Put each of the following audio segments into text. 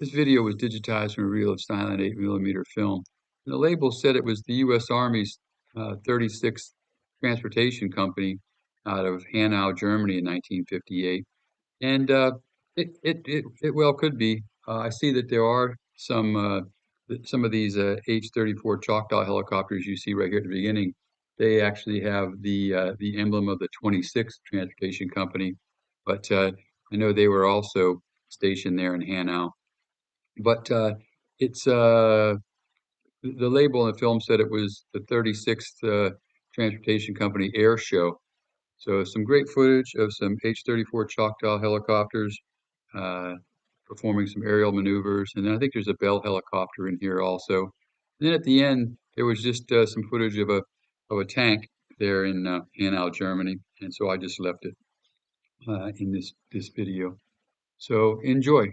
This video was digitized from a reel of silent 8mm film. And the label said it was the U.S. Army's 36th Transportation Company out of Hanau, Germany in 1958. And it well could be. I see that there are some of these H-34 Choctaw helicopters you see right here at the beginning. They actually have the emblem of the 26th Transportation Company, but I know they were also stationed there in Hanau. But it's the label in the film said it was the 36th Transportation Company Air Show. So some great footage of some H-34 Choctaw helicopters performing some aerial maneuvers, and then I think there's a Bell helicopter in here also. And then at the end, there was just some footage of a tank there in Hanau, Germany, and so I just left it in this video. So enjoy.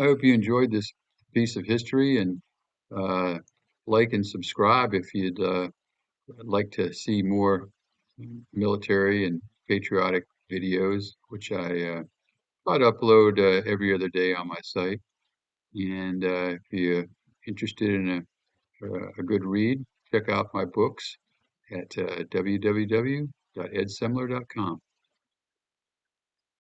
I hope you enjoyed this piece of history, and uh, like and subscribe if you'd like to see more military and patriotic videos, which I try to upload every other day on my site. And if you're interested in a good read, check out my books at www.edsemler.com.